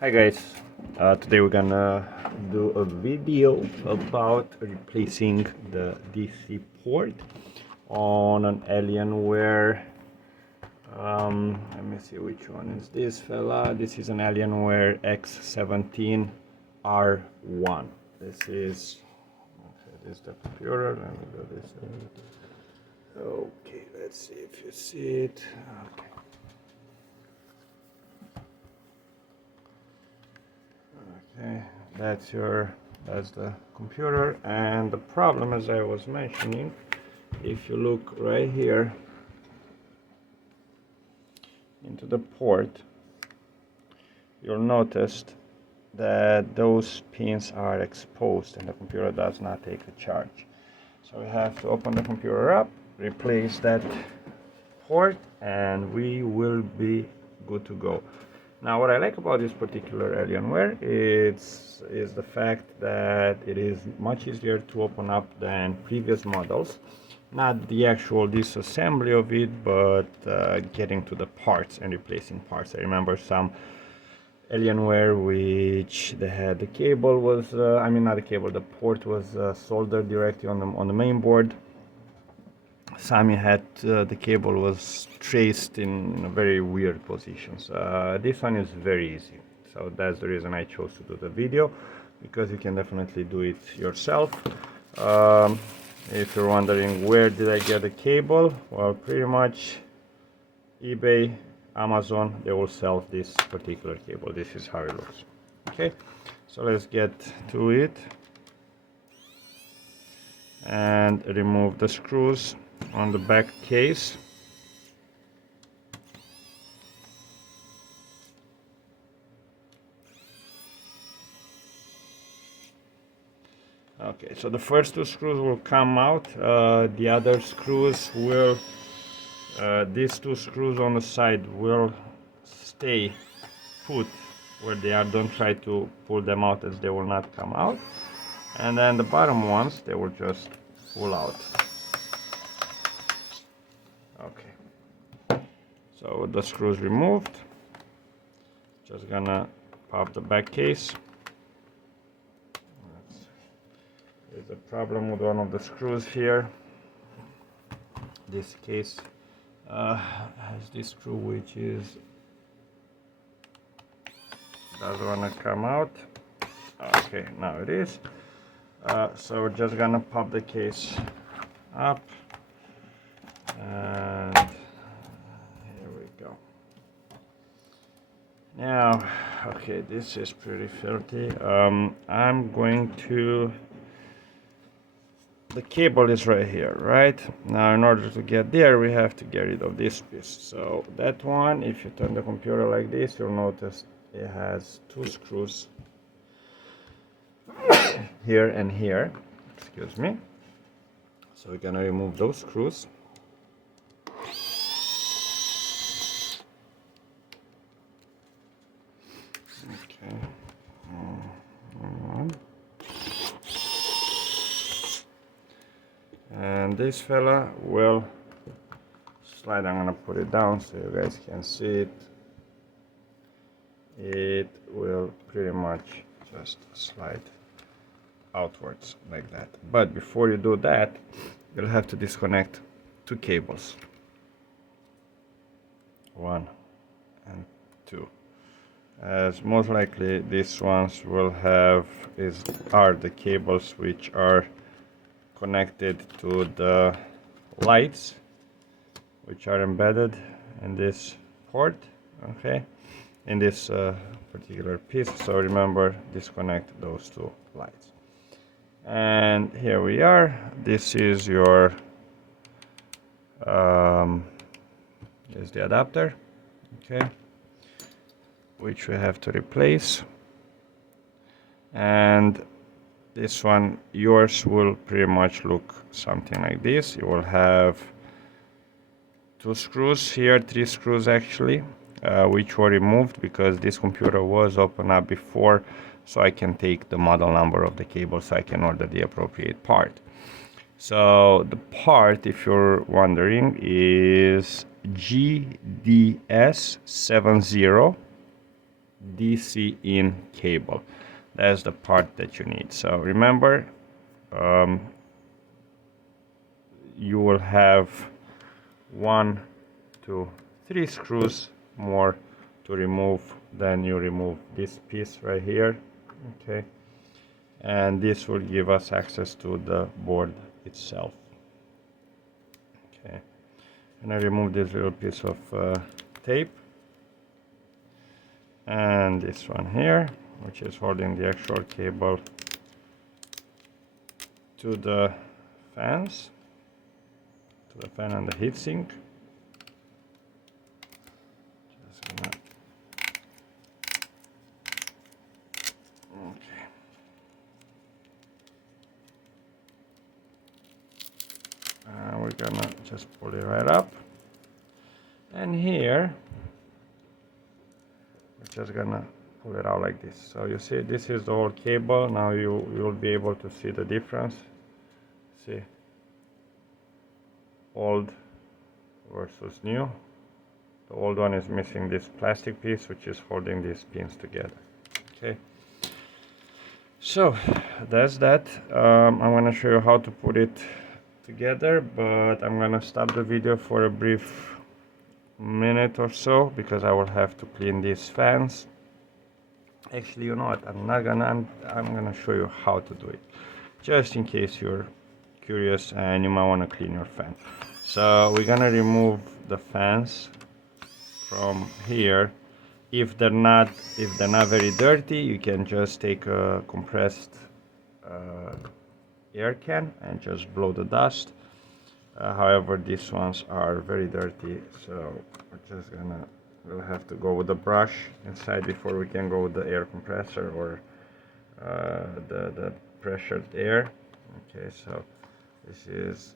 Hi guys, today we're gonna do a video about replacing the DC port on an Alienware. Let me see which one is this fella. This is an Alienware x17 R1. This is the computer. Let me do this. Okay, let's see if you see it. Okay. Okay, that's the computer, and the problem, as I was mentioning, if you look right here into the port, you'll notice that those pins are exposed and the computer does not take a charge. So we have to open the computer up, replace that port, and we will be good to go. Now, what I like about this particular Alienware is the fact that it is much easier to open up than previous models. Not the actual disassembly of it, but getting to the parts and replacing parts. I remember some Alienware which they had the cable was, not the cable, the port was soldered directly on the main board. Some had the cable was traced in a very weird positions. This one is very easy, so that's the reason I chose to do the video, because you can definitely do it yourself. If you're wondering where did I get the cable, well, pretty much eBay, Amazon, they will sell this particular cable. This is how it looks. Okay, so let's get to it and remove the screws on the back case. Okay, so the first two screws will come out. The other screws will, these two screws on the side will stay put where they are. Don't try to pull them out, as they will not come out. And then the bottom ones, they will just pull out. Okay, so with the screws removed, just gonna pop the back case. There's a problem with one of the screws here. This case has this screw which doesn't want to come out. Okay, now it is. So we're just gonna pop the case up, and here we go. Now, okay, this is pretty filthy. I'm going to, the cable is right here, right? Now, in order to get there, we have to get rid of this piece. So that one, if you turn the computer like this, you'll notice it has two screws here and here. Excuse me. So we're gonna remove those screws. Okay. And this fella will slide. I'm gonna put it down so you guys can see it. It will pretty much just slide outwards like that. But before you do that, you'll have to disconnect two cables, 1 and 2, as most likely these ones will have are the cables which are connected to the lights which are embedded in this port, okay, in this particular piece. So remember, disconnect those two lights. And here we are. This is your is the adapter, okay, which we have to replace. And this one, yours will pretty much look something like this. You will have two screws here, three screws actually, which were removed because this computer was opened up before, so I can take the model number of the cable so I can order the appropriate part. So the part, if you're wondering, is GDS70 DC in cable. That's the part that you need. So remember, you will have 1, 2, 3 screws more to remove. Then you remove this piece right here, okay, and this will give us access to the board itself. Okay, and I remove this little piece of tape, and this one here, which is holding the actual cable to the fans, to the fan and the heatsink. Just gonna, okay. We're gonna just pull it right up, and here we're just gonna pull it out like this. So you see, this is the old cable. Now you'll be able to see the difference. See, old versus new. The old one is missing this plastic piece, which is holding these pins together. Okay, so that's that. I'm gonna show you how to put it together, but I'm gonna stop the video for a brief minute or so because I will have to clean these fans. Actually, you know what, I'm gonna show you how to do it, just in case you're curious and you might want to clean your fan. So we're gonna remove the fans from here. If they're not very dirty, you can just take a compressed air can and just blow the dust. However, these ones are very dirty, so we'll have to go with the brush inside before we can go with the air compressor or the pressured air. Okay, so this is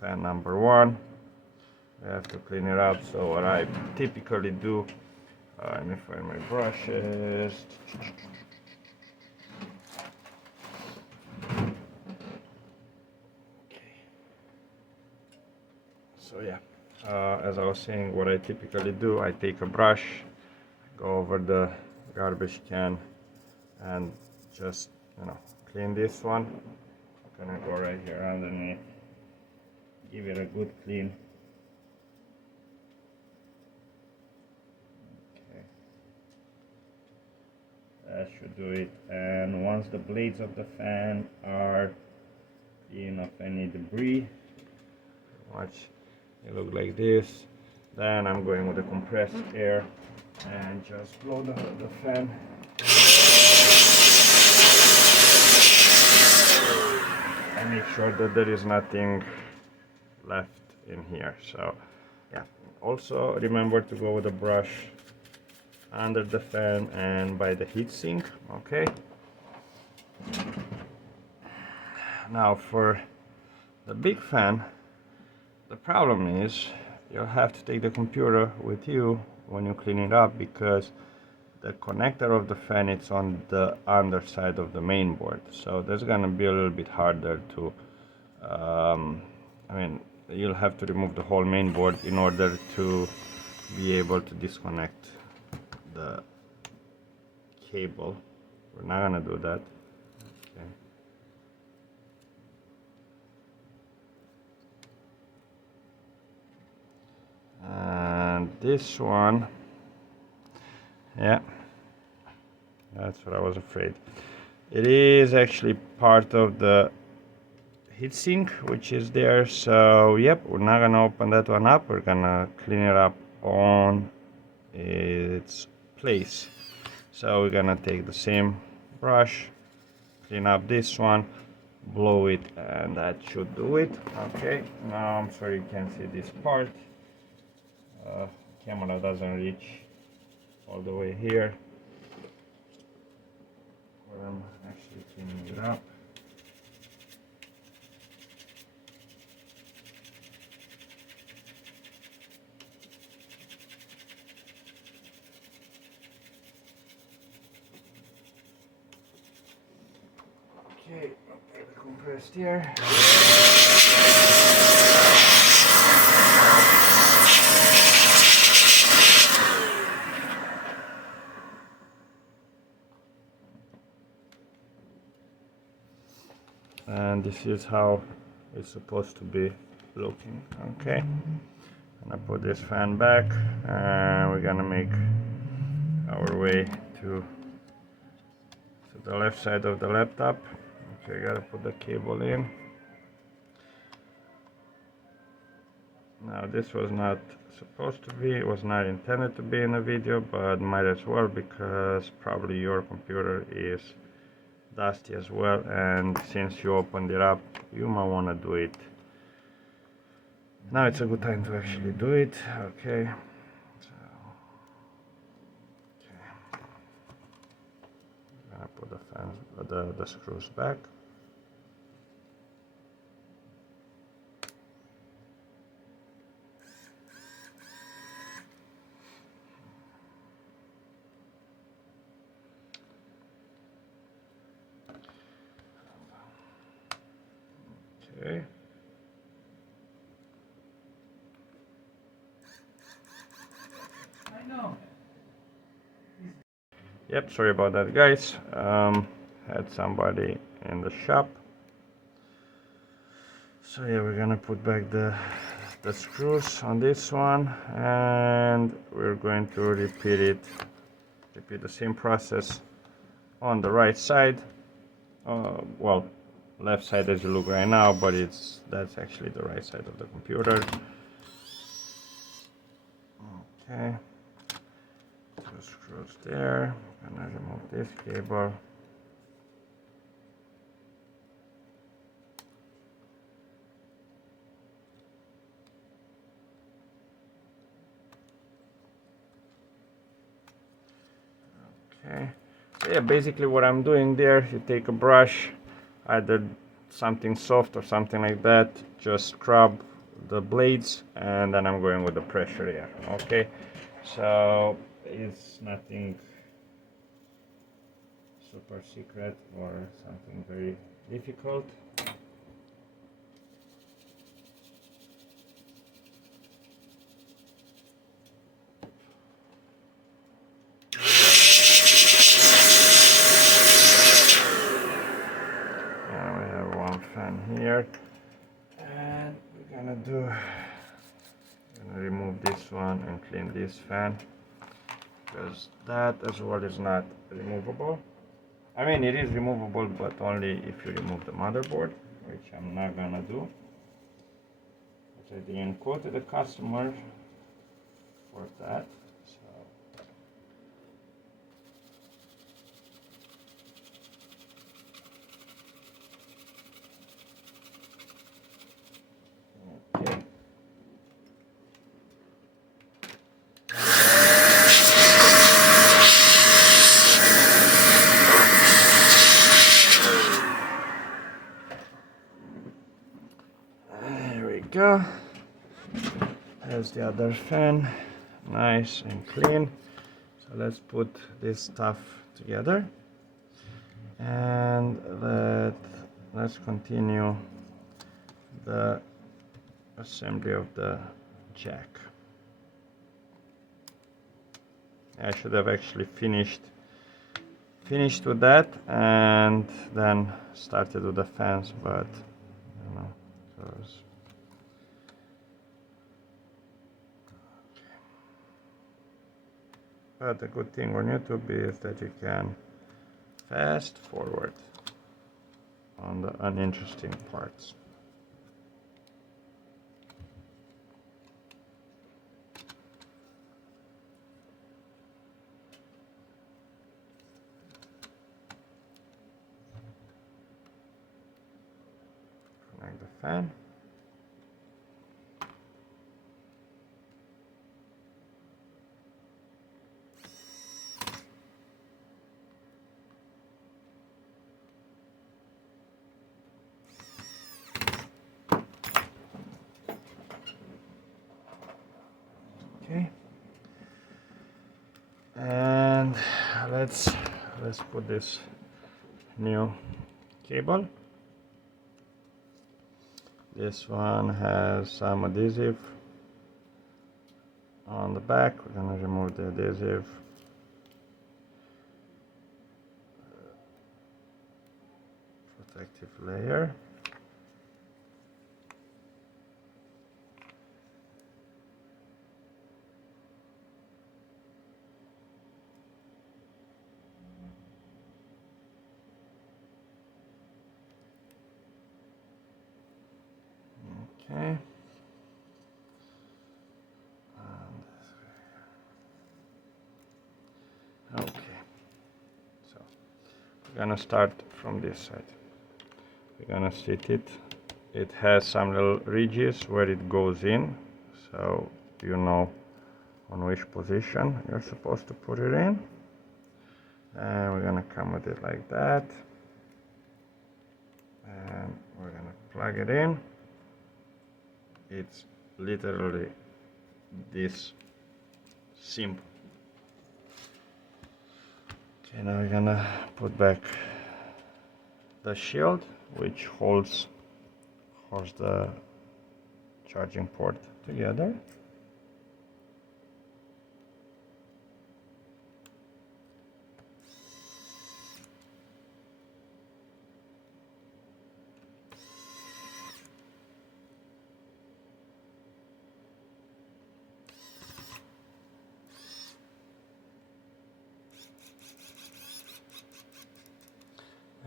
fan number 1. I have to clean it up. So what I typically do, let me find my brushes. So yeah, as I was saying, what I typically do, I take a brush, go over the garbage can, and just, clean this one. I'm gonna go right here underneath, give it a good clean. Okay, that should do it. And once the blades of the fan are clean of any debris, watch, it look like this, then I'm going with the compressed air and just blow the fan. And make sure that there is nothing left in here. So yeah, also remember to go with a brush under the fan and by the heatsink. Okay, now for the big fan, the problem is you'll have to take the computer with you when you clean it up, because the connector of the fan is on the underside of the main board, so that's gonna be a little bit harder to you'll have to remove the whole main board in order to be able to disconnect the cable. We're not gonna do that. Okay. And this one, yeah, that's what I was afraid. It is actually part of the heatsink, which is there. So yep, we're not gonna open that one up. We're gonna clean it up on its place. So we're gonna take the same brush, clean up this one, blow it, and that should do it. Okay, now I'm sorry you can't see this part. Camera doesn't reach all the way here where I'm actually cleaning it up. Okay, the compressed air. and this is how it's supposed to be looking. Okay, I'm gonna put this fan back, and we're gonna make our way to the left side of the laptop. Okay, gotta put the cable in. Now this was not supposed to be, it was not intended to be in a video, but might as well, because probably your computer is dusty as well, and since you opened it up, you might want to do it. Now it's a good time to actually do it. Okay. I'm gonna put the fans, the screws back. Okay. I know. Yep, sorry about that, guys. Had somebody in the shop. So yeah, we're gonna put back the screws on this one, and we're going to repeat the same process on the right side. Well, left side as you look right now, but that's actually the right side of the computer. Okay, two screws there. I'm gonna remove this cable. Okay, so yeah, basically what I'm doing there, you take a brush, either something soft or something like that, just scrub the blades, and then I'm going with the pressure here. Okay, so it's nothing super secret or something very difficult. Fan here, and we're gonna remove this one and clean this fan, because that as well is not removable. I mean, it is removable, but only if you remove the motherboard, which I'm not gonna do, which I didn't quote the customer for that. Go. There's the other fan, nice and clean. So let's put this stuff together, and let's continue the assembly of the jack. I should have actually finished with that and then started with the fans, but you know, because but the good thing on YouTube is that you can fast forward on the uninteresting parts. Connect the fan. Okay, and let's put this new cable. This one has some adhesive on the back. We're going to remove the adhesive. Put protective layer. Okay. Okay. So we're gonna start from this side. We're gonna sit it. It has some little ridges where it goes in, so you know on which position you're supposed to put it in. And we're gonna come with it like that. And we're gonna plug it in. It's literally this simple. Okay, now we're gonna put back the shield, which holds the charging port together.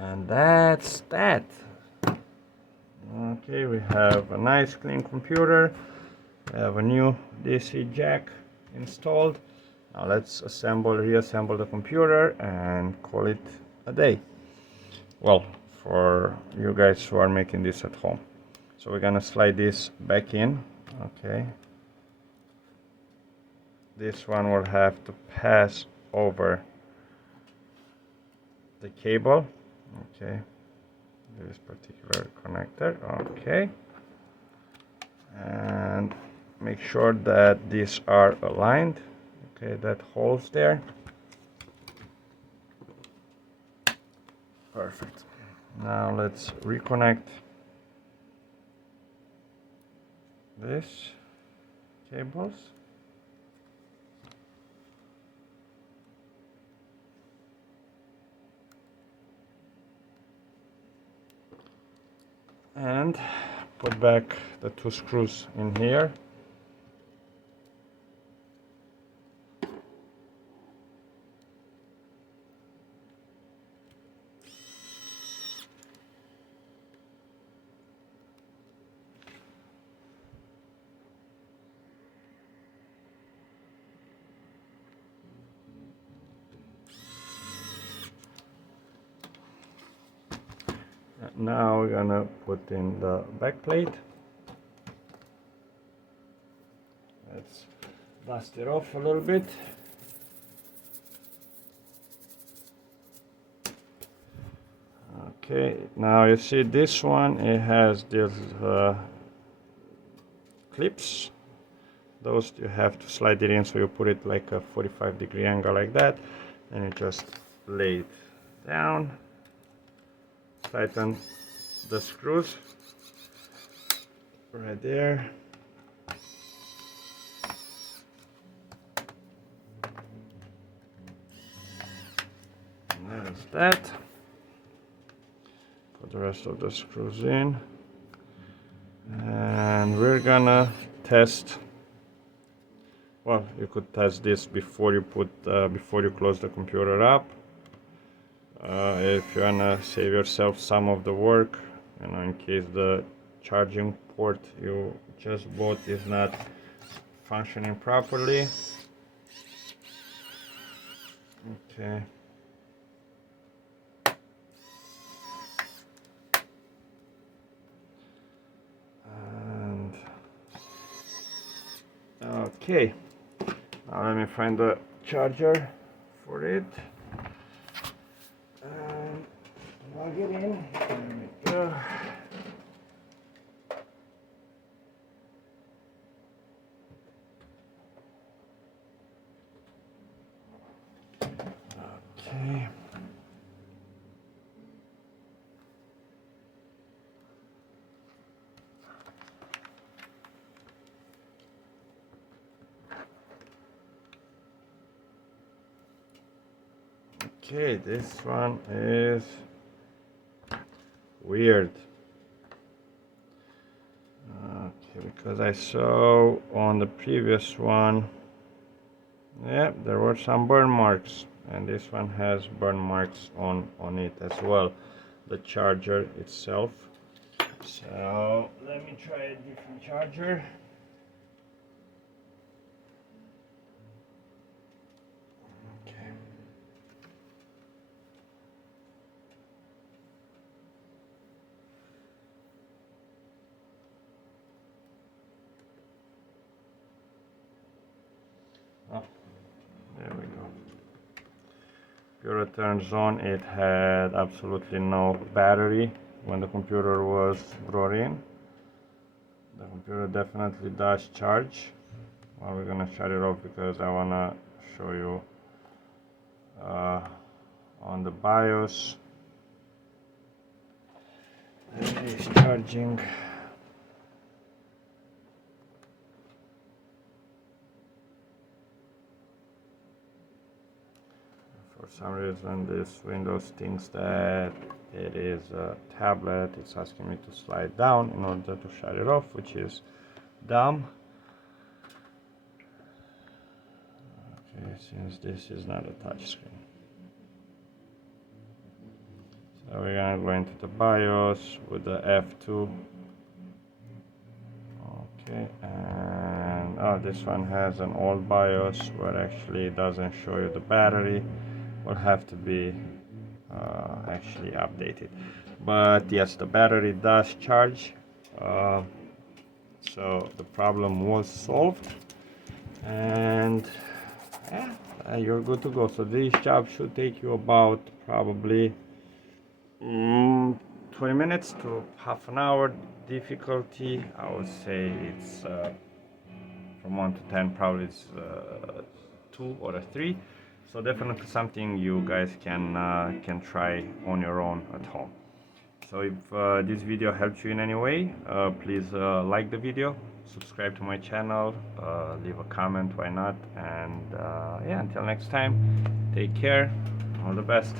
And that's that. Okay, we have a nice clean computer. We have a new DC jack installed. Now let's reassemble the computer and call it a day. Well, for you guys who are making this at home. So we're gonna slide this back in. Okay. This one will have to pass over the cable. Okay, this particular connector. Okay, and make sure that these are aligned. Okay, that holes there. Perfect. Now let's reconnect this cables. And put back the two screws in here. Now we're gonna put in the back plate. Let's dust it off a little bit. Okay, now you see this one, it has these clips. Those you have to slide it in, so you put it like a 45-degree angle like that, and you just lay it down, tighten the screws right there. And there's that. Put the rest of the screws in, and we're gonna test. Well, you could test this before you close the computer up. If you wanna save yourself some of the work, in case the charging port you just bought is not functioning properly. Okay. And okay. Now let me find the charger for it. And plug it in. There we go. Okay. Okay, this one is Weird. Okay, because I saw on the previous one, yeah, there were some burn marks, and this one has burn marks on it as well, the charger itself. So let me try a different charger. Okay. Oh, there we go. Computer turns on. It had absolutely no battery when the computer was brought in. The computer definitely does charge. Well, we're gonna shut it off because I wanna show you on the BIOS. It is charging. For some reason this Windows thinks that it is a tablet. It's asking me to slide down in order to shut it off, which is dumb. Okay, since this is not a touch screen. So we're gonna go into the BIOS with the F2. Okay, and oh, this one has an old BIOS where actually it doesn't show you the battery. Will have to be actually updated. But yes, the battery does charge. So the problem was solved, and yeah, you're good to go. So this job should take you about probably 20 minutes to half an hour. Difficulty, I would say it's from 1 to 10, probably it's 2 or a 3. So definitely something you guys can try on your own at home. So if this video helped you in any way, please like the video, subscribe to my channel, leave a comment, why not, and yeah, until next time, take care, all the best.